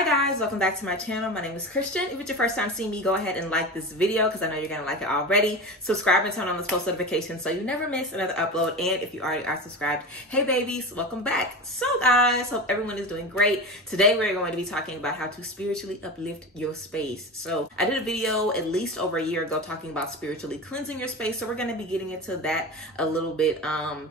Hi guys, welcome back to my channel. My name is Christian. If it's your first time seeing me, go ahead and like this video because I know you're gonna like it already. Subscribe and turn on those post notifications so you never miss another upload. And if you already are subscribed, hey babies, welcome back. So guys, hope everyone is doing great. Today we're going to be talking about how to spiritually uplift your space. So I did a video at least over a year ago talking about spiritually cleansing your space. So we're going to be getting into that a little bit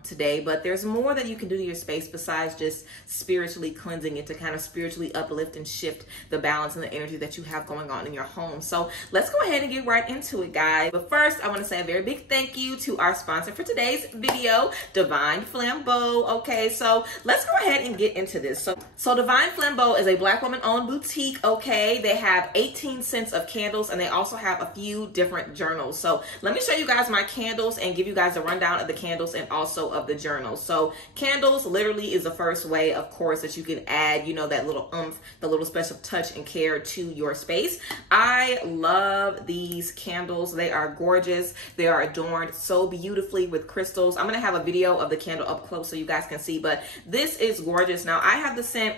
today, but there's more that you can do to your space besides just spiritually cleansing it to kind of spiritually uplift and shift the balance and the energy that you have going on in your home. So let's go ahead and get right into it, guys. But first, I want to say a very big thank you to our sponsor for today's video, Divine Flambeau. Okay, so let's go ahead and get into this. So Divine Flambeau is a Black woman-owned boutique. Okay, they have 18 scents of candles, and they also have a few different journals. So let me show you guys my candles and give you guys a rundown of the candles and also of the journals. So candles literally is the first way, of course, that you can add, you know, that little oomph, the little special touch and care to your space. I love these candles. They are gorgeous. They are adorned so beautifully with crystals. I'm gonna have a video of the candle up close so you guys can see, but this is gorgeous. Now I have the scent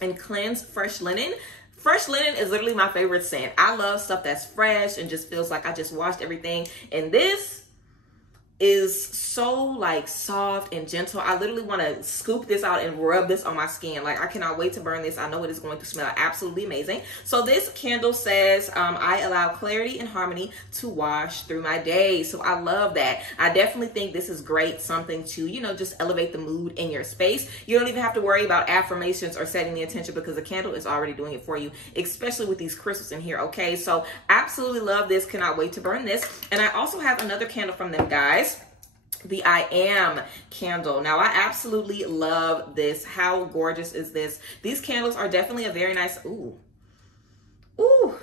and Cleanse Fresh Linen. Fresh linen is literally my favorite scent. I love stuff that's fresh and just feels like I just washed everything. And this is so like soft and gentle. I literally want to scoop this out and rub this on my skin. Like I cannot wait to burn this. I know it is going to smell absolutely amazing. So this candle says, I allow clarity and harmony to wash through my day. So I love that. I definitely think this is great, something to, you know, just elevate the mood in your space. You don't even have to worry about affirmations or setting the intention because the candle is already doing it for you, especially with these crystals in here. Okay, so absolutely love this. Cannot wait to burn this. And I also have another candle from them, guys. The I Am candle. Now I absolutely love this. How gorgeous is this? These candles are definitely a very nice, ooh,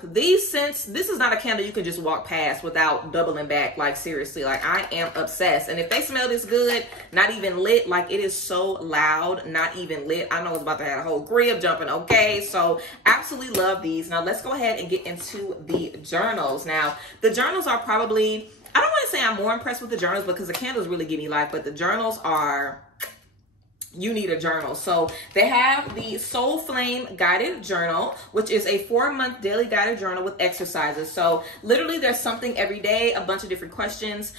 these scents, this is not a candle you can just walk past without doubling back. Like seriously, like I am obsessed. And if they smell this good, not even lit, like it is so loud, not even lit, I know it's about to have a whole crib jumping. Okay, so absolutely love these. Now let's go ahead and get into the journals. Now the journals are probably, I don't want to say I'm more impressed with the journals because the candles really give me life, but the journals are, you need a journal. So they have the Soul Flame Guided Journal, which is a 4-month daily guided journal with exercises. So literally there's something every day, a bunch of different questions.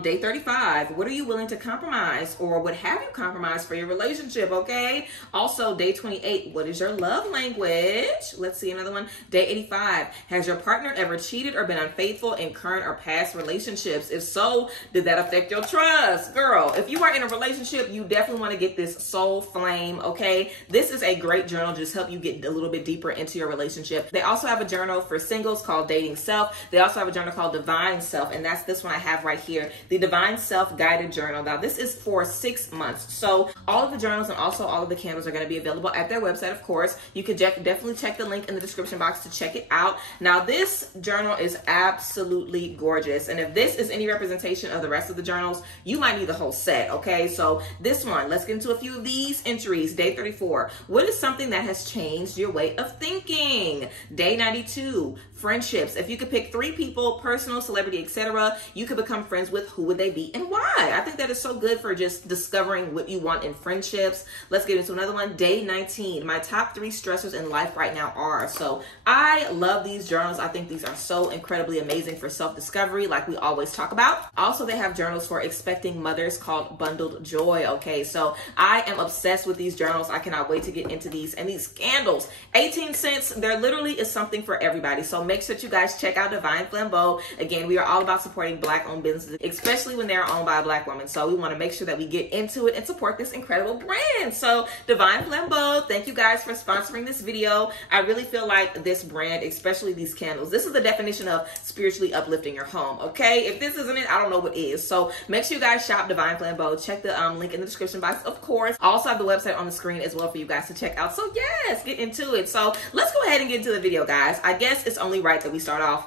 Day 35, what are you willing to compromise or what have you compromised for your relationship? Okay. Also day 28, what is your love language? Let's see another one. Day 85, has your partner ever cheated or been unfaithful in current or past relationships? If so, did that affect your trust? Girl, if you are in a relationship, you definitely want to get this Soul Flame. Okay, this is a great journal, just help you get a little bit deeper into your relationship. They also have a journal for singles called Dating Self. They also have a journal called Divine Self, and that's this one I have right here, the Divine Self Guided Journal. Now this is for 6 months. So all of the journals and also all of the candles are going to be available at their website. Of course, you could definitely check the link in the description box to check it out. Now this journal is absolutely gorgeous, and if this is any representation of the rest of the journals, you might need the whole set. Okay, so this one, let's get into a few of these entries. Day 34, what is something that has changed your way of thinking? Day 92, friendships. If you could pick 3 people, personal, celebrity, etc., you could become friends with, who would they be and why? I think that is so good for just discovering what you want in friendships. Let's get into another one. Day 19, my top 3 stressors in life right now are. So I love these journals. I think these are so incredibly amazing for self-discovery, like we always talk about. Also, they have journals for expecting mothers called Bundled Joy. Okay, so I am obsessed with these journals. I cannot wait to get into these. And these candles, 18 cents, there literally is something for everybody. So make sure that you guys check out Divine Flambeau. Again, we are all about supporting Black owned businesses, especially when they're owned by a Black woman. So we want to make sure that we get into it and support this incredible brand. So Divine Flambeau, thank you guys for sponsoring this video. I really feel like this brand, especially these candles, this is the definition of spiritually uplifting your home. Okay, if this isn't it, I don't know what is. So make sure you guys shop Divine Flambeau. Check the link in the description box, of course. Also have the website on the screen as well for you guys to check out. So yes, get into it. So let's go ahead and get into the video, guys. I guess it's only right that we start off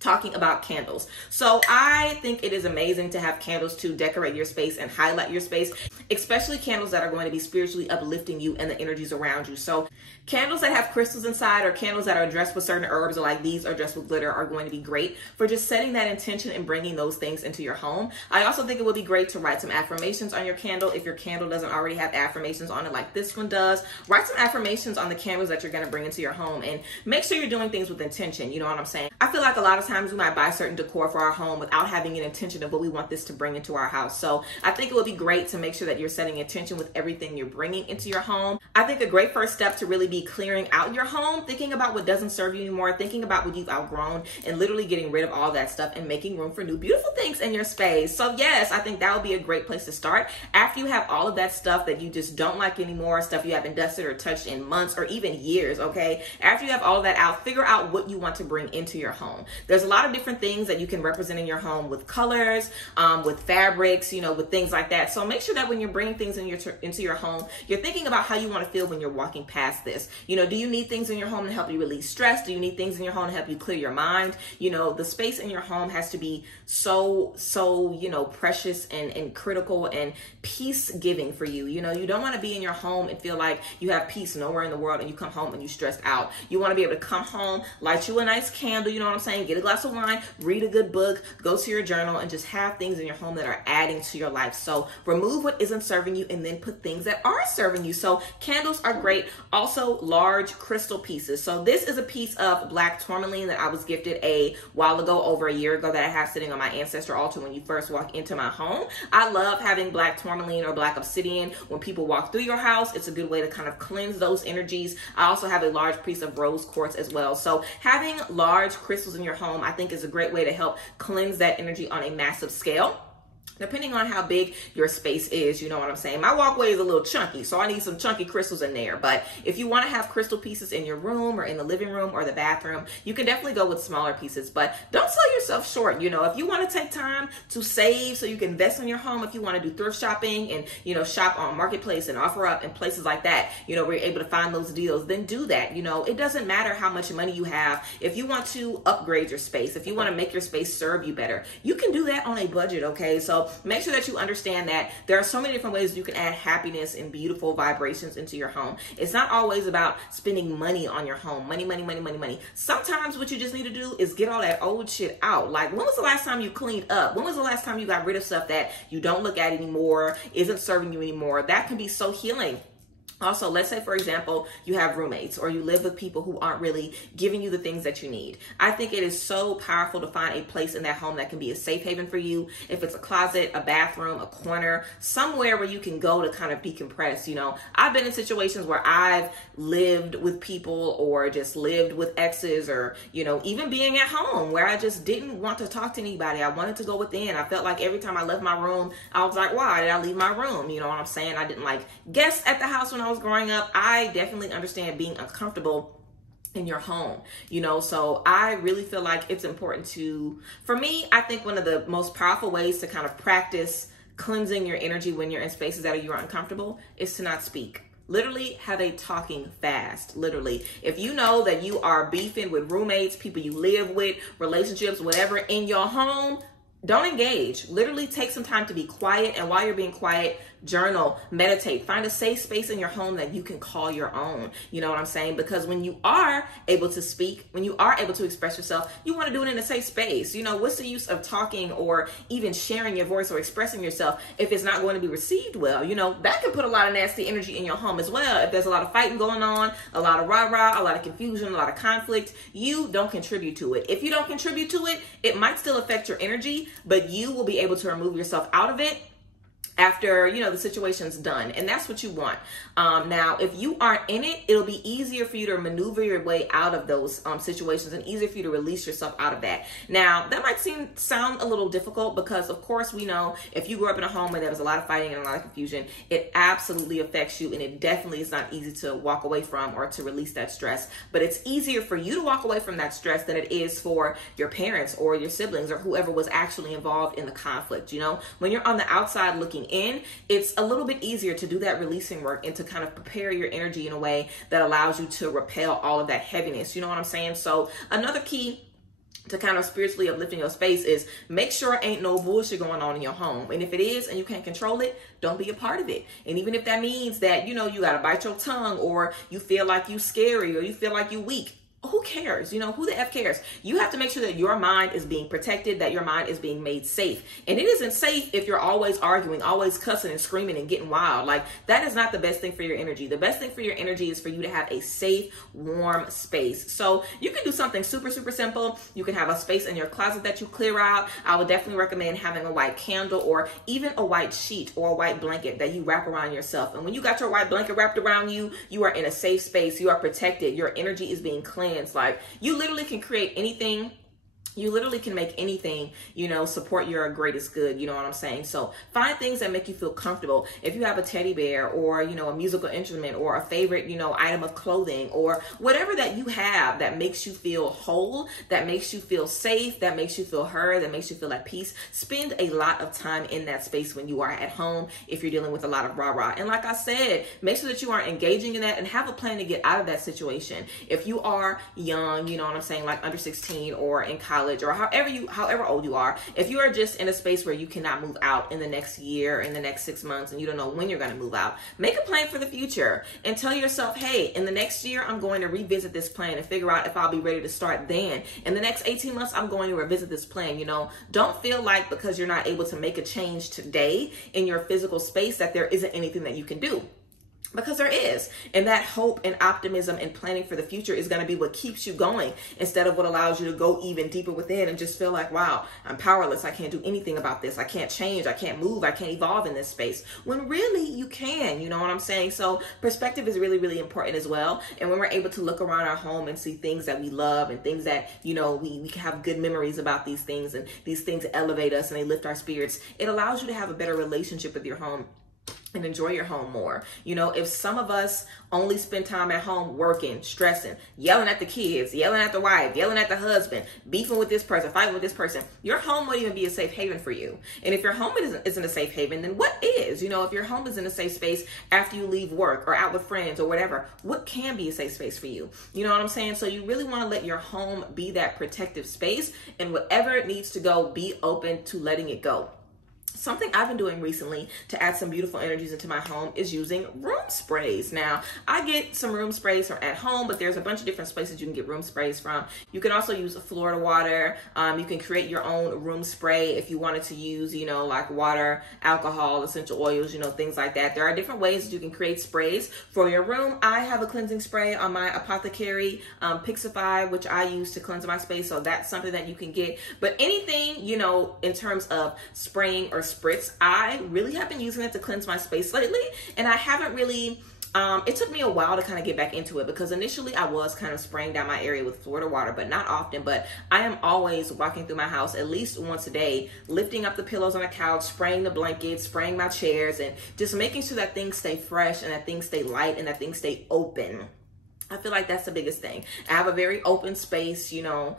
talking about candles. So I think it is amazing to have candles to decorate your space and highlight your space. especially candles that are going to be spiritually uplifting you and the energies around you. So candles that have crystals inside, or candles that are dressed with certain herbs, or like these are dressed with glitter, are going to be great for just setting that intention and bringing those things into your home. I also think it would be great to write some affirmations on your candle. If your candle doesn't already have affirmations on it like this one does, write some affirmations on the candles that you're going to bring into your home, and make sure you're doing things with intention. You know what I'm saying? I feel like a lot of times we might buy certain decor for our home without having an intention of what we want this to bring into our house. So I think it would be great to make sure that you're setting intention with everything you're bringing into your home. I think a great first step to really be clearing out your home, thinking about what doesn't serve you anymore, thinking about what you've outgrown, and literally getting rid of all that stuff and making room for new beautiful things in your space. So yes, I think that would be a great place to start. After you have all of that stuff that you just don't like anymore, stuff you haven't dusted or touched in months or even years, okay? After you have all of that out, figure out what you want to bring into your home. There's a lot of different things that you can represent in your home with colors, with fabrics, you know, with things like that. So make sure that when you're bringing things into your home, you're thinking about how you want to feel when you're walking past this. You know, do you need things in your home to help you release stress? Do you need things in your home to help you clear your mind? You know, the space in your home has to be so, you know, precious and critical and peace giving for you. You know, you don't want to be in your home and feel like you have peace nowhere in the world and you come home and you're stressed out. You want to be able to come home, light you a nice candle, you know what I'm saying? Get a glass of wine, read a good book, go to your journal, and just have things in your home that are adding to your life. So remove what isn't serving you and then put things that are serving you. So candles are great. Also large crystal pieces. So this is a piece of black tourmaline that I was gifted a while ago, over a year ago, that I have sitting on my ancestor altar when you first walk into my home. I love having black tourmaline or black obsidian when people walk through your house. It's a good way to kind of cleanse those energies. I also have a large piece of rose quartz as well. So having large crystals in your home, I think, is a great way to help cleanse that energy on a massive scale. Depending on how big your space is, you know what I'm saying? My walkway is a little chunky, so I need some chunky crystals in there. But if you want to have crystal pieces in your room or in the living room or the bathroom, you can definitely go with smaller pieces. But don't sell yourself short. You know, if you want to take time to save so you can invest in your home, if you want to do thrift shopping and, you know, shop on Marketplace and OfferUp and places like that, you know, where you're able to find those deals, then do that. You know, it doesn't matter how much money you have. If you want to upgrade your space, if you want to make your space serve you better, you can do that on a budget, okay? So make sure that you understand that there are so many different ways you can add happiness and beautiful vibrations into your home. It's not always about spending money on your home. Money. Sometimes what you just need to do is get all that old shit out. Like, when was the last time you cleaned up? When was the last time you got rid of stuff that you don't look at anymore, isn't serving you anymore? That can be so healing. Also, let's say, for example, you have roommates or you live with people who aren't really giving you the things that you need. I think it is so powerful to find a place in that home that can be a safe haven for you. If it's a closet, a bathroom, a corner, somewhere where you can go to kind of decompress. You know, I've been in situations where I've lived with people or just lived with exes, or, you know, even being at home where I just didn't want to talk to anybody. I wanted to go within. I felt like every time I left my room, I was like, why did I leave my room? You know what I'm saying? I didn't like guests at the house when I was growing up. I definitely understand being uncomfortable in your home, you know, so I really feel like it's important to, for me, I think one of the most powerful ways to kind of practice cleansing your energy when you're in spaces that you're uncomfortable is to not speak. Literally have a talking fast. Literally, if you know that you are beefing with roommates, people you live with, relationships, whatever in your home, don't engage. Literally take some time to be quiet. And while you're being quiet, journal, meditate, find a safe space in your home that you can call your own. You know what I'm saying? Because when you are able to speak, when you are able to express yourself, you want to do it in a safe space. You know, what's the use of talking or even sharing your voice or expressing yourself if it's not going to be received well? You know, that can put a lot of nasty energy in your home as well. If there's a lot of fighting going on, a lot of rah-rah, a lot of confusion, a lot of conflict, you don't contribute to it. If you don't contribute to it, it might still affect your energy, but you will be able to remove yourself out of it after, you know, the situation's done. And that's what you want. Now, if you aren't in it, it'll be easier for you to maneuver your way out of those situations, and easier for you to release yourself out of that. Now, that might sound a little difficult because, of course, we know if you grew up in a home where there was a lot of fighting and a lot of confusion, it absolutely affects you, and it definitely is not easy to walk away from or to release that stress. But it's easier for you to walk away from that stress than it is for your parents or your siblings or whoever was actually involved in the conflict. You know, when you're on the outside looking in, it's a little bit easier to do that releasing work and to kind of prepare your energy in a way that allows you to repel all of that heaviness. You know what I'm saying? So another key to kind of spiritually uplifting your space is make sure ain't no bullshit going on in your home. And if it is and you can't control it, don't be a part of it. And even if that means that, you know, you got to bite your tongue, or you feel like you scary, or you feel like you weak, who cares? You know, who the F cares? You have to make sure that your mind is being protected, that your mind is being made safe. And it isn't safe if you're always arguing, always cussing and screaming and getting wild. Like, that is not the best thing for your energy. The best thing for your energy is for you to have a safe, warm space. So you can do something super, super simple. You can have a space in your closet that you clear out. I would definitely recommend having a white candle, or even a white sheet or a white blanket that you wrap around yourself. And when you got your white blanket wrapped around you, you are in a safe space. You are protected. Your energy is being cleansed. Like, you literally can create anything. You literally can make anything, you know, support your greatest good. You know what I'm saying? So find things that make you feel comfortable. If you have a teddy bear, or, you know, a musical instrument, or a favorite, you know, item of clothing, or whatever that you have that makes you feel whole, that makes you feel safe, that makes you feel heard, that makes you feel at peace, spend a lot of time in that space when you are at home, if you're dealing with a lot of rah-rah. And like I said, make sure that you are engaging in that and have a plan to get out of that situation. If you are young, you know what I'm saying, like under 16 or in college, or however old you are, if you are just in a space where you cannot move out in the next year, in the next 6 months, and you don't know when you're going to move out, make a plan for the future and tell yourself, hey, in the next year, I'm going to revisit this plan and figure out if I'll be ready to start then. In the next 18 months, I'm going to revisit this plan. You know, don't feel like because you're not able to make a change today in your physical space that there isn't anything that you can do. Because there is. And that hope and optimism and planning for the future is going to be what keeps you going, instead of what allows you to go even deeper within and just feel like, wow, I'm powerless. I can't do anything about this. I can't change. I can't move. I can't evolve in this space. When really you can, you know what I'm saying? So perspective is really, really important as well. And when we're able to look around our home and see things that we love and things that, you know, we can have good memories about these things, and these things elevate us and they lift our spirits, it allows you to have a better relationship with your home and enjoy your home more. You know, if some of us only spend time at home working, stressing, yelling at the kids, yelling at the wife, yelling at the husband, beefing with this person, fighting with this person, your home won't even be a safe haven for you. And if your home isn't a safe haven, then what is? You know, if your home is in a safe space after you leave work or out with friends or whatever, what can be a safe space for you? You know what I'm saying? So you really want to let your home be that protective space, and whatever it needs to go, be open to letting it go. Something I've been doing recently to add some beautiful energies into my home is using room sprays. Now, I get some room sprays from at home, but there's a bunch of different places you can get room sprays from. You can also use Florida water. You can create your own room spray if you wanted to use, you know, like water, alcohol, essential oils, you know, things like that. There are different ways that you can create sprays for your room. I have a cleansing spray on my Apothecary Pixie, which I use to cleanse my space. So that's something that you can get. But anything, you know, in terms of spraying or spritz, I really have been using it to cleanse my space lately, and I haven't really it took me a while to kind of get back into it, because initially I was kind of spraying down my area with Florida water, but not often. But I am always walking through my house at least once a day, lifting up the pillows on the couch, spraying the blankets, spraying my chairs, and just making sure that things stay fresh and that things stay light and that things stay open. I feel like that's the biggest thing. I have a very open space, you know,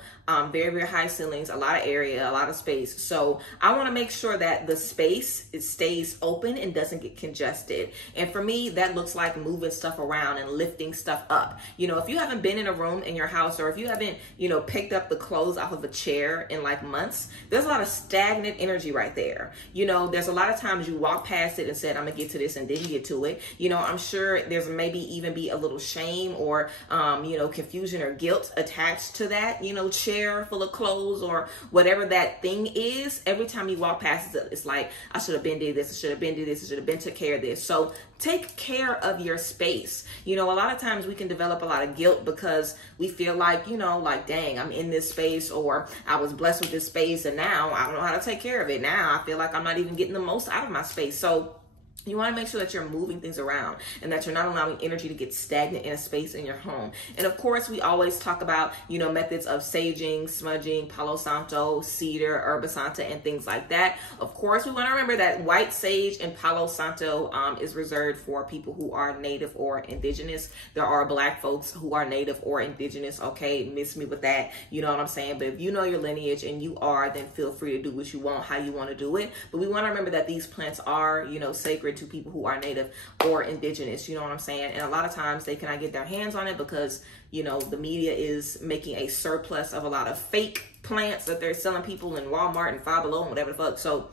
very, very high ceilings, a lot of area, a lot of space. So I want to make sure that the space, it stays open and doesn't get congested. And for me, that looks like moving stuff around and lifting stuff up. You know, if you haven't been in a room in your house, or if you haven't, you know, picked up the clothes off of a chair in like months, there's a lot of stagnant energy right there. You know, there's a lot of times you walk past it and said, I'm gonna get to this, and didn't get to it. You know, I'm sure there's maybe even be a little shame or you know, confusion or guilt attached to that, you know, chair full of clothes or whatever that thing is. Every time you walk past it, it's like, I should have been did this, I should have been did this, I should have been took care of this. So take care of your space. You know, a lot of times we can develop a lot of guilt because we feel like, you know, like, dang, I'm in this space, or I was blessed with this space, and now I don't know how to take care of it. Now I feel like I'm not even getting the most out of my space. So you want to make sure that you're moving things around and that you're not allowing energy to get stagnant in a space in your home. And of course, we always talk about, you know, methods of saging, smudging, Palo Santo, cedar, Herba Santa, and things like that. Of course, we want to remember that white sage and Palo Santo is reserved for people who are native or indigenous. There are black folks who are native or indigenous. Okay, miss me with that. You know what I'm saying? But if you know your lineage and you are, then feel free to do what you want, how you want to do it. But we want to remember that these plants are, you know, sacred delivered to people who are native or indigenous, you know what I'm saying? And a lot of times they cannot get their hands on it because, you know, the media is making a surplus of a lot of fake plants that they're selling people in Walmart and Five Below and whatever the fuck. So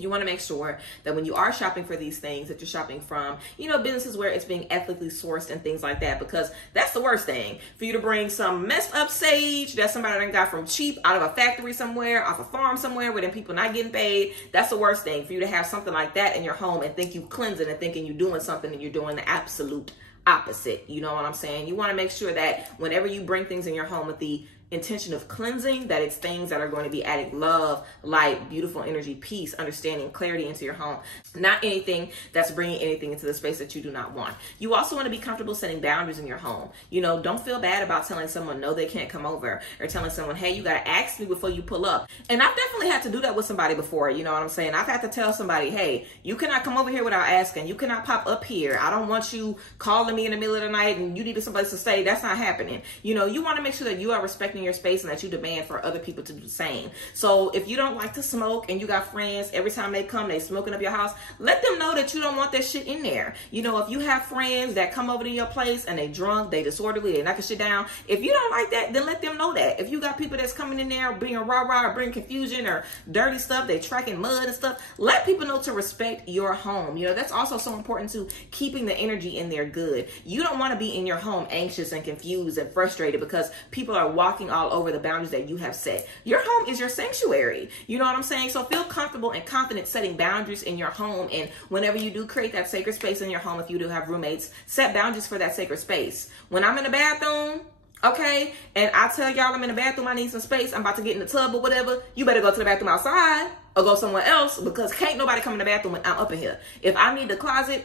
you want to make sure that when you are shopping for these things, that you're shopping from, you know, businesses where it's being ethically sourced and things like that, because that's the worst thing. For you to bring some messed up sage that somebody done got from cheap out of a factory somewhere, off a farm somewhere where then people not getting paid, that's the worst thing. For you to have something like that in your home and think you cleansing and thinking you're doing something and you're doing the absolute opposite. You know what I'm saying? You want to make sure that whenever you bring things in your home with the intention of cleansing, that it's things that are going to be adding love, light, beautiful energy, peace, understanding, clarity into your home, not anything that's bringing anything into the space that you do not want. You also want to be comfortable setting boundaries in your home. You know, don't feel bad about telling someone no, they can't come over, or telling someone, hey, you got to ask me before you pull up. And I've definitely had to do that with somebody before. You know what I'm saying? I've had to tell somebody, hey, you cannot come over here without asking. You cannot pop up here. I don't want you calling me in the middle of the night and you need someplace to stay. That's not happening. You know, you want to make sure that you are respecting your space and that you demand for other people to do the same. So if you don't like to smoke and you got friends, every time they come, they smoking up your house, let them know that you don't want that shit in there. You know, if you have friends that come over to your place and they drunk, they disorderly, they knocking shit down, if you don't like that, then let them know that. If you got people that's coming in there being rah-rah or bringing confusion or dirty stuff, they tracking mud and stuff, let people know to respect your home. You know, that's also so important to keeping the energy in there good. You don't want to be in your home anxious and confused and frustrated because people are walking all over the boundaries that you have set. Your home is your sanctuary. You know what I'm saying? So feel comfortable and confident setting boundaries in your home. And whenever you do create that sacred space in your home, if you do have roommates, set boundaries for that sacred space. When I'm in the bathroom, okay, and I tell y'all I'm in the bathroom, I need some space, I'm about to get in the tub or whatever, you better go to the bathroom outside or go somewhere else, because can't nobody come in the bathroom when I'm up in here. If I need the closet,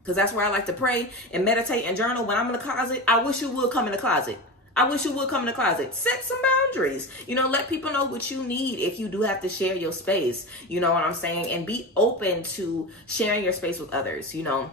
because that's where I like to pray and meditate and journal, when I'm in the closet, I wish you would come in the closet. I wish you would come in the closet. Set some boundaries. You know, let people know what you need if you do have to share your space. You know what I'm saying? And be open to sharing your space with others, you know.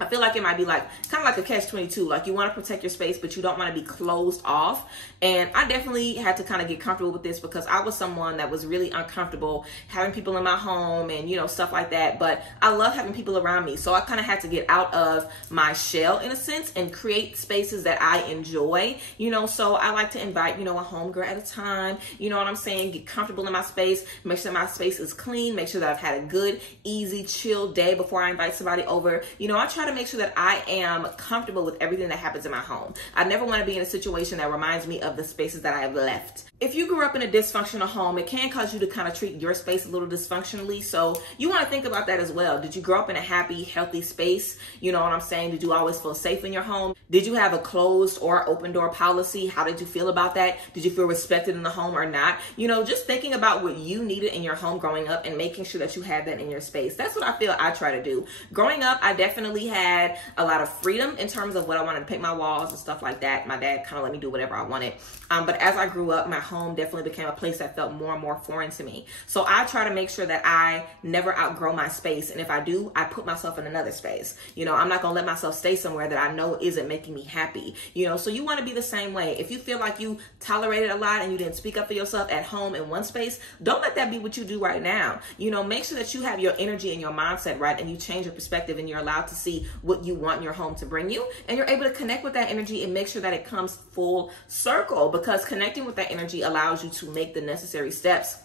I feel like it might be like kind of like a catch-22. Like you want to protect your space, but you don't want to be closed off. And I definitely had to kind of get comfortable with this because I was someone that was really uncomfortable having people in my home and, you know, stuff like that. But I love having people around me. So I kind of had to get out of my shell in a sense and create spaces that I enjoy, you know. So I like to invite, you know, a homegirl at a time, you know what I'm saying? Get comfortable in my space, make sure my space is clean, make sure that I've had a good, easy, chill day before I invite somebody over. You know, I try to make sure that I am comfortable with everything that happens in my home. I never want to be in a situation that reminds me of the spaces that I have left. If you grew up in a dysfunctional home, it can cause you to kind of treat your space a little dysfunctionally. So you want to think about that as well. Did you grow up in a happy, healthy space? You know what I'm saying? Did you always feel safe in your home? Did you have a closed or open door policy? How did you feel about that? Did you feel respected in the home or not? You know, just thinking about what you needed in your home growing up and making sure that you have that in your space. That's what I feel I try to do. Growing up, I definitely had a lot of freedom in terms of what I wanted to paint my walls and stuff like that. My dad kind of let me do whatever I wanted. But as I grew up, my home definitely became a place that felt more and more foreign to me. So I try to make sure that I never outgrow my space. And if I do, I put myself in another space. You know, I'm not going to let myself stay somewhere that I know isn't making me happy. You know, so you want to be the same way. If you feel like you tolerated a lot and you didn't speak up for yourself at home in one space, don't let that be what you do right now. You know, make sure that you have your energy and your mindset right and you change your perspective and you're allowed to see what you want your home to bring you. And you're able to connect with that energy and make sure that it comes full circle, because connecting with that energy allows you to make the necessary steps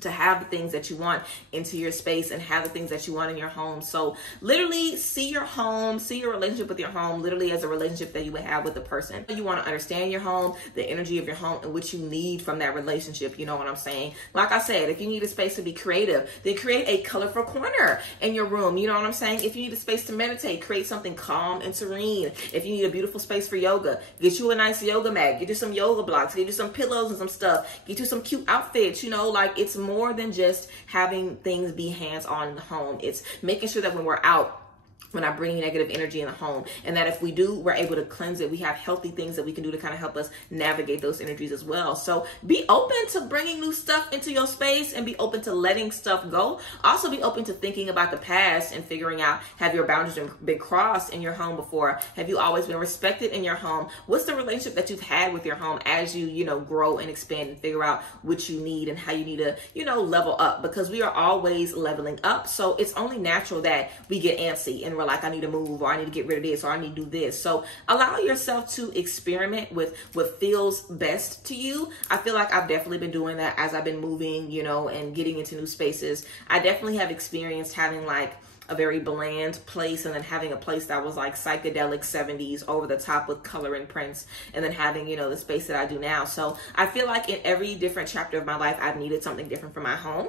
to have the things that you want into your space and have the things that you want in your home. So literally see your home, see your relationship with your home literally as a relationship that you would have with a person. You want to understand your home, the energy of your home, and what you need from that relationship. You know what I'm saying? Like I said, if you need a space to be creative, then create a colorful corner in your room. You know what I'm saying? If you need a space to meditate, create something calm and serene. If you need a beautiful space for yoga, get you a nice yoga mat, get you some yoga blocks, get you some pillows and some stuff, get you some cute outfits. You know, like it's more than just having things be hands-on in the home. It's making sure that when we're out we're not bringing negative energy in the home. And that if we do, we're able to cleanse it. We have healthy things that we can do to kind of help us navigate those energies as well. So be open to bringing new stuff into your space and be open to letting stuff go. Also be open to thinking about the past and figuring out, have your boundaries been crossed in your home before? Have you always been respected in your home? What's the relationship that you've had with your home as you grow and expand and figure out what you need and how you need to, level up? Because we are always leveling up. So it's only natural that we get antsy and we're like, I need to move, or I need to get rid of this, or I need to do this. So allow yourself to experiment with what feels best to you. I feel like I've definitely been doing that as I've been moving, and getting into new spaces. I definitely have experienced having like a very bland place and then having a place that was like psychedelic 70s over the top with color and prints, and then having, the space that I do now. So I feel like in every different chapter of my life, I've needed something different for my home.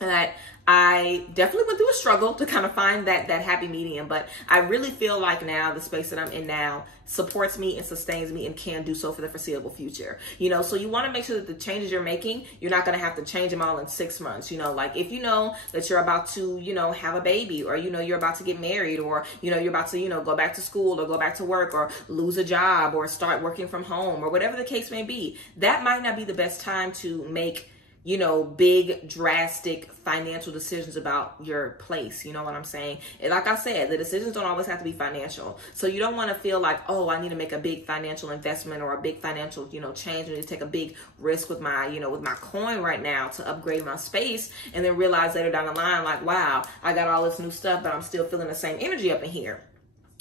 And that I definitely went through a struggle to kind of find that happy medium, but I really feel like now the space that I'm in now supports me and sustains me and can do so for the foreseeable future. So you want to make sure that the changes you're making, you're not going to have to change them all in 6 months. Like if you know that you're about to, have a baby, or you're about to get married, or you're about to, go back to school or go back to work or lose a job or start working from home or whatever the case may be, that might not be the best time to make big, drastic financial decisions about your place. You know what I'm saying? And like I said, the decisions don't always have to be financial. So you don't want to feel like, oh, I need to make a big financial investment or a big financial, change, and to take a big risk with my, with my coin right now to upgrade my space, and then realize later down the line, like, wow, I got all this new stuff, but I'm still feeling the same energy up in here.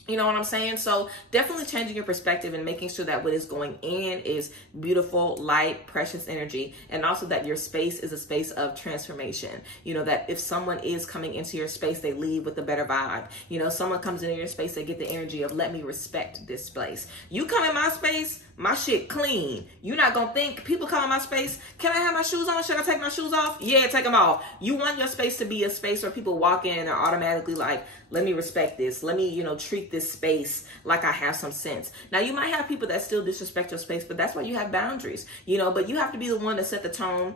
You know what I'm saying? So definitely changing your perspective and making sure that what is going in is beautiful, light, precious energy. And also that your space is a space of transformation. That if someone is coming into your space, they leave with a better vibe. Someone comes into your space, they get the energy of, let me respect this place. You come in my space, my shit clean. You're not gonna think, people come in my space, can I have my shoes on? Should I take my shoes off? Yeah, take them off. You want your space to be a space where people walk in and are automatically like, let me respect this. Let me, treat this space like I have some sense. Now, you might have people that still disrespect your space, but that's why you have boundaries, but you have to be the one to set the tone.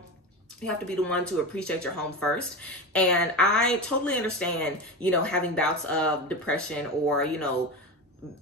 You have to be the one to appreciate your home first. And I totally understand, having bouts of depression or,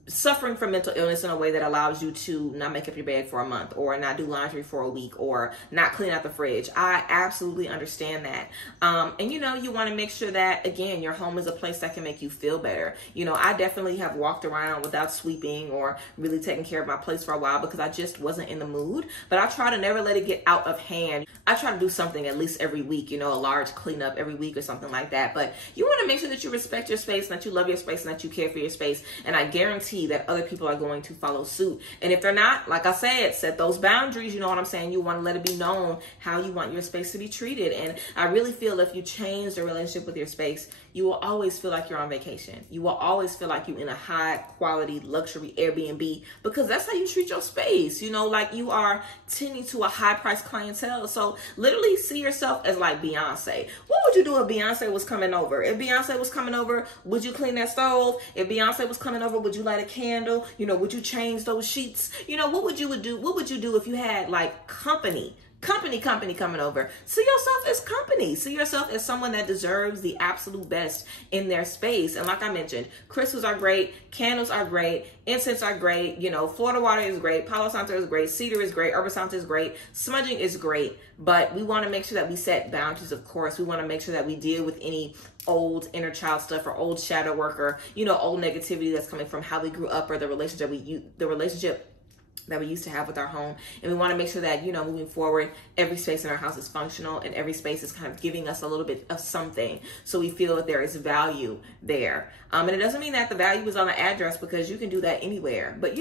suffering from mental illness in a way that allows you to not make up your bed for a month, or not do laundry for a week, or not clean out the fridge. I absolutely understand that. And you want to make sure that, again, your home is a place that can make you feel better. I definitely have walked around without sweeping or really taking care of my place for a while because I just wasn't in the mood, but I try to never let it get out of hand. I try to do something at least every week, a large cleanup every week or something like that. But you want to make sure that you respect your space, and that you love your space, and that you care for your space. And I guarantee that other people are going to follow suit. And if they're not, like I said, set those boundaries. You know what I'm saying? You want to let it be known how you want your space to be treated. And I really feel if you change the relationship with your space, you will always feel like you're on vacation. You will always feel like you're in a high quality luxury Airbnb, because that's how you treat your space. Like you are tending to a high price clientele. So literally see yourself as like Beyonce. What would you do if Beyonce was coming over? If Beyonce was coming over, would you clean that stove? If Beyonce was coming over, would you light a candle? Would you change those sheets? What would you do? What would you do if you had like company coming over? See yourself as company. See yourself as someone that deserves the absolute best in their space. And like I mentioned, crystals are great, candles are great, incense are great, Florida water is great, Palo Santo is great, cedar is great, Herba Santa is great, smudging is great. But we want to make sure that we set boundaries, of course. We want to make sure that we deal with any old inner child stuff or old shadow work or, old negativity that's coming from how we grew up or the relationship that we used to have with our home. And we want to make sure that, moving forward, every space in our house is functional and every space is kind of giving us a little bit of something. So we feel that there is value there. And it doesn't mean that the value is on the address, because you can do that anywhere. But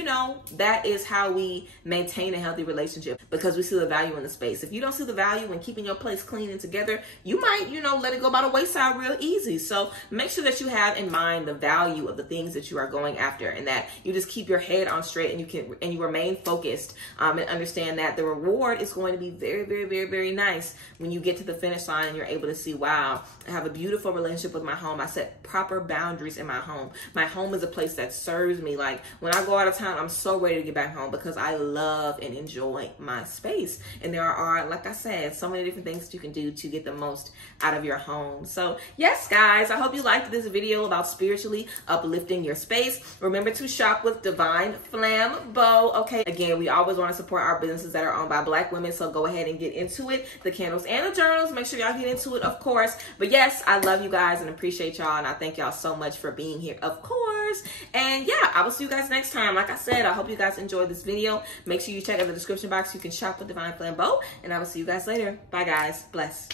that is how we maintain a healthy relationship, because we see the value in the space. If you don't see the value in keeping your place clean and together, you might, let it go by the wayside real easy. So make sure that you have in mind the value of the things that you are going after, and that you just keep your head on straight and you remain remain focused, and understand that the reward is going to be very, very, very, very nice when you get to the finish line and you're able to see, wow, I have a beautiful relationship with my home. I set proper boundaries in my home. My home is a place that serves me. Like when I go out of town, I'm so ready to get back home because I love and enjoy my space. And there are, like I said, so many different things that you can do to get the most out of your home. So yes, guys, I hope you liked this video about spiritually uplifting your space. Remember to shop with Divine Flambeau. Okay, again, we always want to support our businesses that are owned by Black women, so go ahead and get into it. The candles and the journals, make sure y'all get into it, of course. But yes, I love you guys and appreciate y'all, and I thank y'all so much for being here, of course. And yeah, I will see you guys next time. Like I said, I hope you guys enjoyed this video. Make sure you check out the description box. You can shop with Divine Flambeau, and I will see you guys later. Bye, guys. Bless.